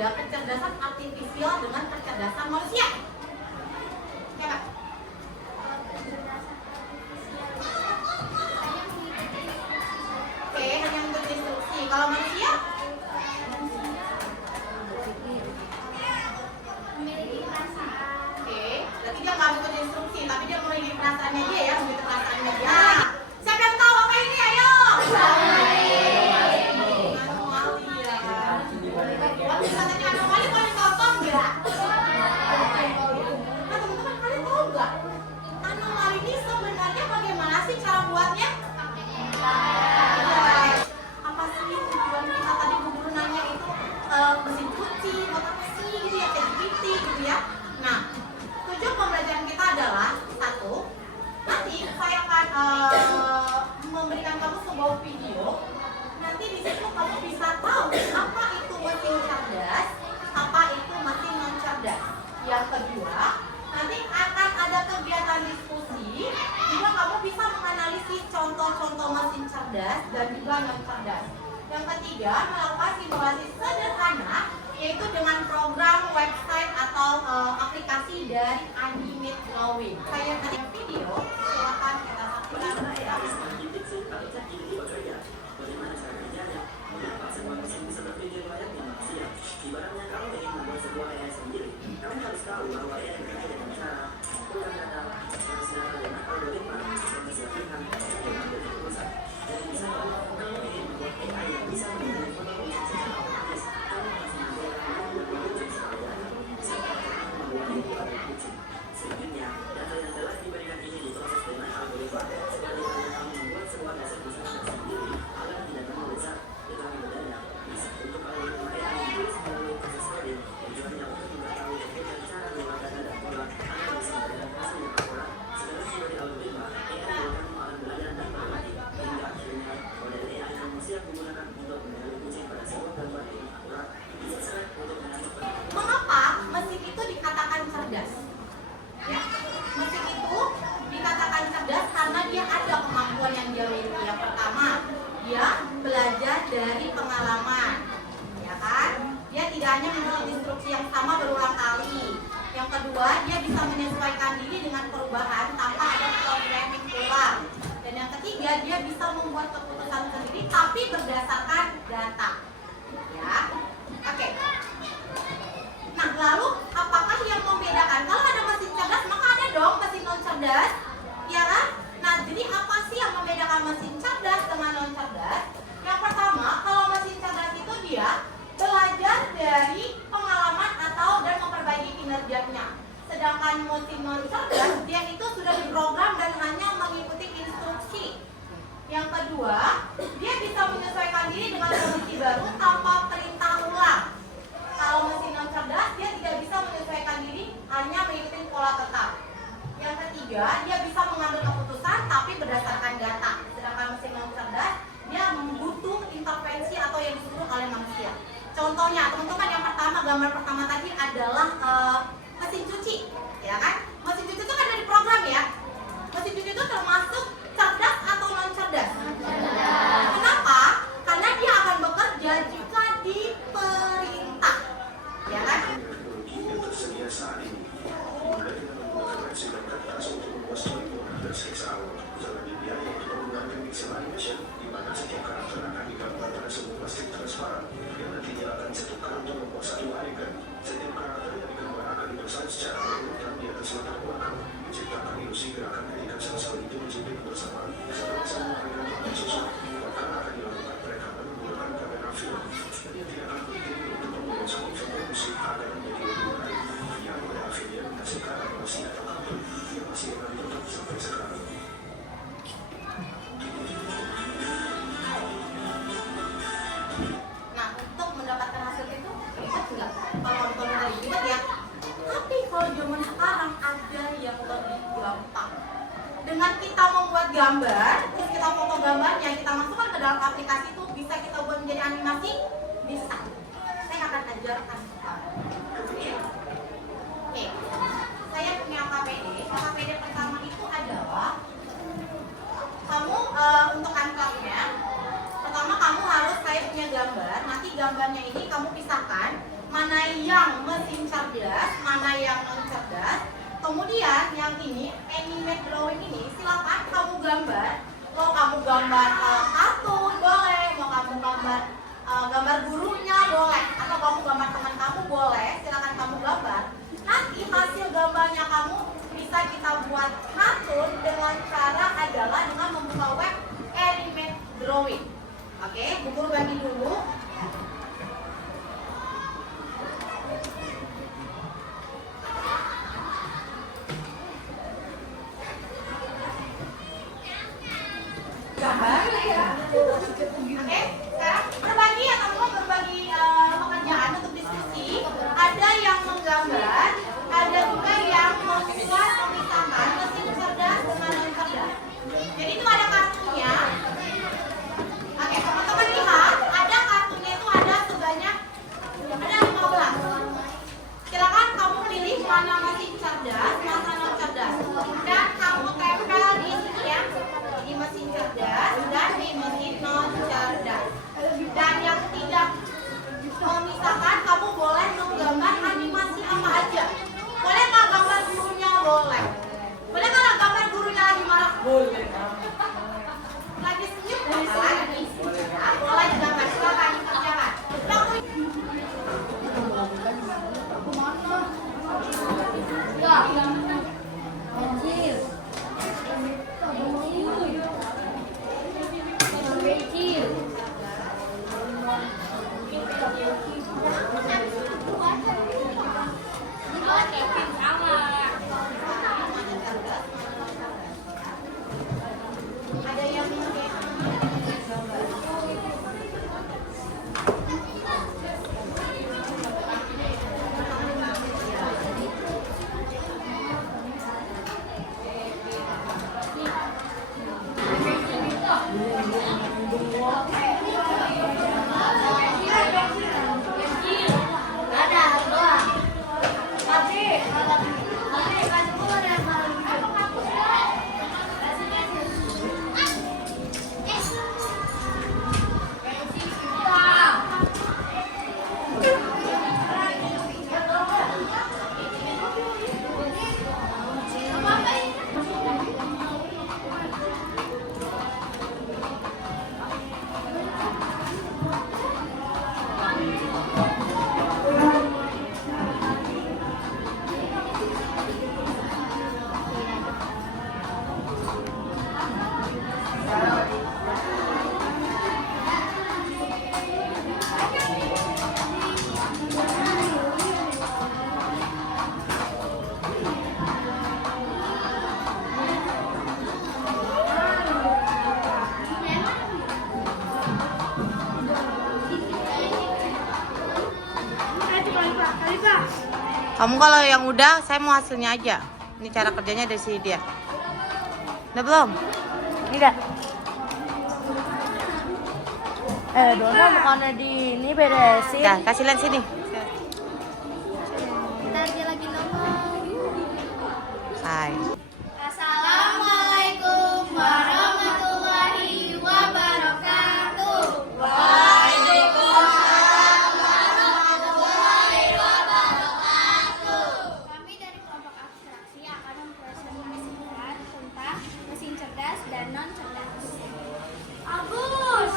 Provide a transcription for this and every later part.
kecerdasan artifisial dengan kecerdasan manusia? Siapa? Oke, hanya mengikuti instruksi. Kalau manusia? Memiliki perasaan. Oke, berarti dia nggak mengikuti instruksi, tapi dia memiliki perasaannya dia ya, memiliki perasaannya dia. Siapa yang tahu apa ini? Ayo. Mesin cuci, buat apa sih gitu ya, ChatGPT gitu ya. Nah, tujuan pembelajaran kita adalah satu, nanti saya akan memberikan kamu sebuah video. Nanti di situ kamu bisa tahu apa itu mesin cerdas, apa itu mesin non cerdas. Yang kedua, nanti akan ada kegiatan diskusi, juga kamu bisa menganalisis contoh-contoh mesin cerdas dan juga non cerdas. Yang ketiga, melakukan simulasi sederhana, yaitu dengan program, website, atau aplikasi dari Animate Drawing. Saya tadi video, silakan kita saksikan. Ibaratnya kamu ingin membuat sebuah AI sendiri, kamu harus tahu bahwa AI bekerja dengan cara program dan algoritma yang disesuaikan dengan keputusan. Dan misalnya, kamu ingin membuat AI yang bisa mengenali foto secara otomatis, kamu harus membuat kucing supaya bisa membuat video kucing. Selanjutnya, data yang telah diberikan ini diproses dengan algoritma. Seperti kalau kamu membuat sebuah dasar tulisan sendiri, agar tidak kamu besar, tetapi mendadak bisa untuk algoritma AI ditulis melalui proses coding. Tujuannya untuk mengetahui efek cara mengolah data dan pola, agar bisa memberikan hasil yang akurat. Setelah sudah di algoritma, AI akan belajar dan berlatih hingga akhirnya model AI yang siap digunakan untuk mengenali kucing pada sebuah gambar yang akurat. Bisa select untuk menentukan. Mengapa mesin itu dikatakan cerdas? Ya, mesin itu dikatakan cerdas karena dia ada kemampuan yang dia miliki. Yang pertama, dia belajar dari pengalaman, ya kan? Dia tidak hanya menurut instruksi yang sama berulang kali. Yang kedua, dia bisa menyesuaikan diri dengan perubahan tanpa ada programming ulang. Dan yang ketiga, dia bisa membuat keputusan sendiri tapi berdasarkan data. Ya, oke. hanya mengikuti pola tetap. Yang ketiga, dia bisa mengambil keputusan tapi berdasarkan data. Sedangkan mesin non cerdas, dia butuh intervensi atau yang disuruh oleh manusia. Contohnya, teman-teman, yang pertama, gambar pertama tadi adalah mesin cuci, ya kan? Mesin cuci itu kan ada di program ya. Mesin cuci itu termasuk cerdas atau non cerdas? Kenapa? Karena dia akan bekerja jika diperintah, ya kan? Yang tersedia saat ini, mulai dengan menggunakan resident kertas untuk membuat storyboard dan sketsa awal, jangan dibiayai untuk menggunakan pixel animation, di mana setiap karakter akan digambar pada sebuah plastik transparan yang nantinya akan disatukan untuk membuat satu adegan. Setiap karakter yang digambar akan dipesan secara berurutan di atas latar belakang, menciptakan ilusi gerakan ketika sel-sel itu menjepit bersama. Setelah semua adegan telah disusun, maka akan dilakukan perekaman menggunakan kamera film. Dan yang tidak akan penting untuk membuat sound efek musik agar menjadi lebih menarik. Yang oleh akhirnya menghasilkan animasi atau kartun yang masih akan tetap sampai sekarang. Nah, untuk mendapatkan hasil itu ribet nggak? Kalau nonton dari ribet ya. Tapi kalau zaman sekarang ada yang lebih gampang. Dengan kita membuat gambar, terus kita foto gambarnya, kita masukkan ke dalam aplikasi itu, bisa kita buat menjadi animasi, bisa. Saya akan ajarkan sekarang. Oke, saya punya KPD. KPD pertama itu adalah kamu untuk kantornya. Pertama kamu harus, saya punya gambar. Nanti gambarnya ini kamu pisahkan mana yang mesin cerdas, mana yang non cerdas. Kemudian yang ini animate drawing ini silakan kamu gambar. Mau kamu gambar kartun boleh, mau kamu gambar gambar gurunya boleh, atau kamu gambar teman kamu boleh. Silakan kamu gambar. Nanti hasil gambarnya kamu bisa kita buat kartun dengan cara adalah dengan membuka web animate drawing. Oke, Bu Guru bagi dulu. Gambar. Oke, sekarang berbagi ya teman-teman, berbagi pekerjaan untuk diskusi. Ada yang menggambar, ada juga yang membuat memisahkan mesin cerdas dengan non cerdas. Jadi itu ada kartunya. Oke, teman-teman lihat, ada kartunya itu ada sebanyak ada 15. Silakan kamu pilih mana mesin cerdas, mana non cerdas, dan kamu tempel di sini ya, di mesin cerdas dan di mesin non cerdas. Dan yang tidak memisahkan, kamu boleh menggambar animasi apa aja. Boleh nggak gambar gurunya? Boleh. Boleh nggak gambar gurunya lagi marah? Boleh. Lagi senyum? Lagi. Nah, boleh digambar. Silakan dikerjakan. Ada yang Kamu kalau yang udah, saya mau hasilnya aja. Ini cara kerjanya dari sini dia. Udah belum? Enggak. Dosa bukannya di ini beresin. Dah, kasih lihat sini. Ntar dia lagi ngomong. Hai. Assalamualaikum warahmatullahi wabarakatuh. Kami dari kelompok abstraksi akan mempresentasikan tentang mesin cerdas dan non cerdas. Agus.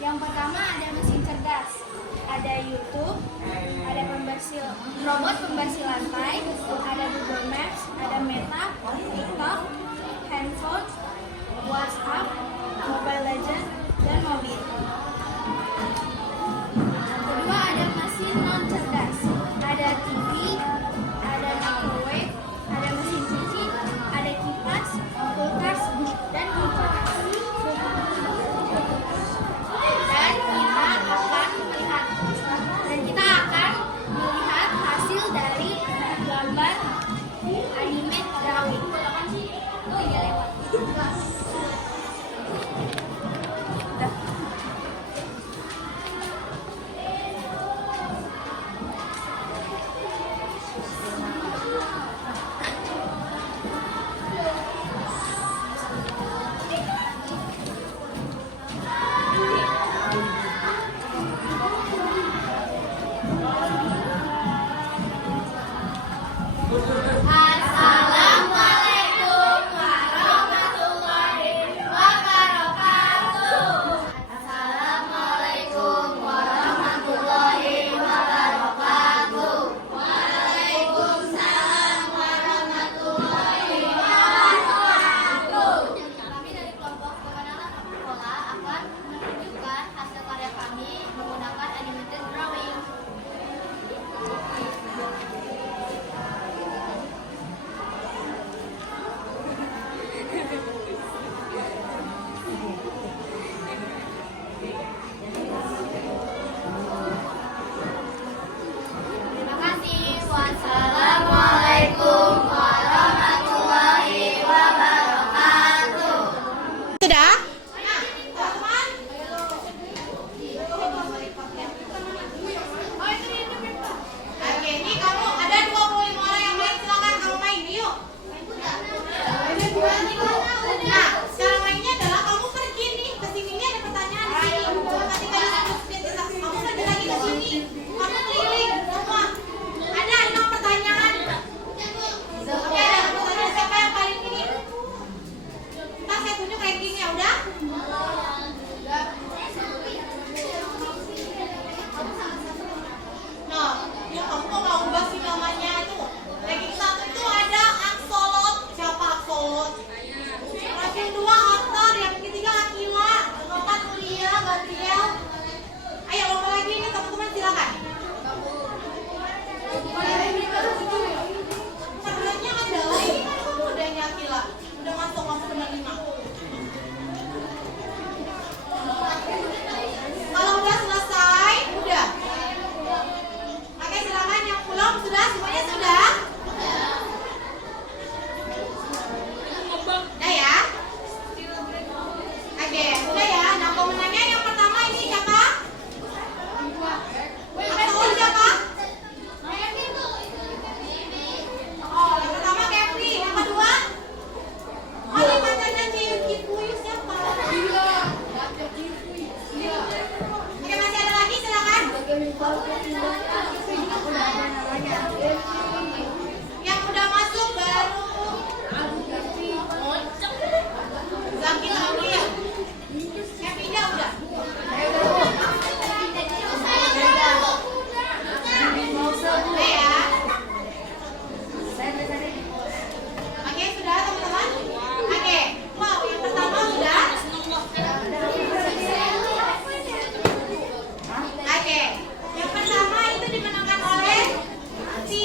Yang pertama ada mesin cerdas, ada YouTube, ada robot pembersih lantai, ada Google Maps, ada Meta, TikTok, handphone, WhatsApp, Mobile Legends, dan mobil. Kedua ada mesin non cerdas, ada TV, ada microwave, ada mesin cuci, ada kipas, kulkas, dan kulkas. Dan kita akan melihat hasil dari gambar anime drawing. Oh iya lewat. Assalamualaikum warahmatullahi wabarakatuh. Assalamualaikum warahmatullahi wabarakatuh. Waalaikumsalam warahmatullahi wabarakatuh. Kami dari kelompok kekenalan sekolah akan menunjukkan hasil karya kami menggunakan animated drawing. Terima kasih. Wassalamualaikum warahmatullahi wabarakatuh. Sudah? Oke, ini kamu ada 25 orang yang main, silakan kamu main, yuk. Nah, cara mainnya adalah kamu pergi nih ke sini, ini ada pertanyaan di sini. Ketika kamu pergi lagi ke sini, kamu keliling semua. Ada 6 pertanyaan. Oke, ada pertanyaan siapa yang paling ini? Ntar saya tunjuk rankingnya, udah? Nah, ya kamu mau ubah sih namanya itu. Ranking 1 itu ada Axolot. Siapa Axolot? Ranking 2 Otter, yang ketiga Aquila, yang keempat Mulia, Gabriel. Ayo lomba lagi nih teman-teman, silakan. Sebenarnya ada lagi kan kamu udahnya Aquila. Udah masuk kamu benar 5. Kalau udah selesai, udah. Oke, silakan yang pulang sudah, semuanya sudah? Udah ya? Oke, udah ya. Nah, pemenangnya yang pertama ini siapa? Axolot siapa? Oh, yang pertama Kevin. Yang kedua? Oh, ini pacarnya Cipuyu siapa? Oke, masih ada lagi, silakan. Yang udah masuk baru Zaki lagi ya? Evida udah? Udah ya? Oke, sudah teman-teman? Oke, wow, yang pertama sudah? Oke, yang pertama itu dimenangkan oleh si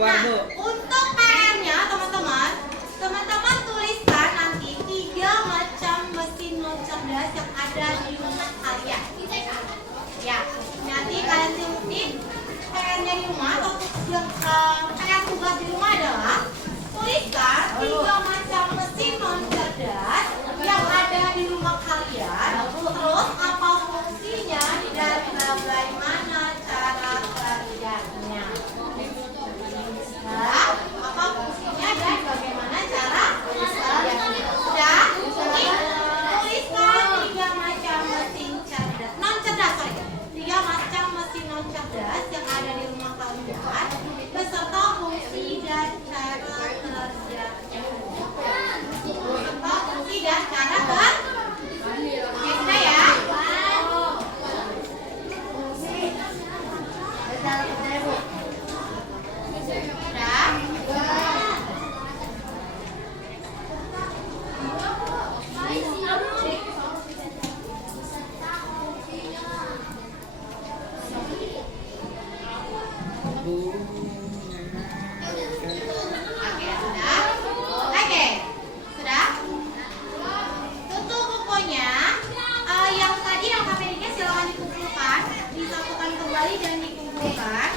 Wardo. Untuk PR-nya teman-teman tuliskan nanti 3 macam mesin non cerdas yang ada di rumah kalian. Ya, nanti kalian tulis PR-nya di rumah atau yang PR tugas di rumah adalah tuliskan 3 macam mesin non cerdas yang ada di rumah kalian. Terus apa fungsinya dan bagaimana cara kerjanya. Apa fungsinya dan bagaimana cara kerjanya. Sudah? Ini tuliskan 3 macam mesin cerdas. Non cerdas, sorry. 3 macam mesin non cerdas yang ada di rumah kalian beserta fungsi dan cara kerjanya. Beserta fungsi dan cara kerjanya. Oke, sudah ya? Oke, sudah? Tutup bukunya. Yang tadi yang KPD-nya silakan dikumpulkan, disatukan kembali dan dikumpulkan.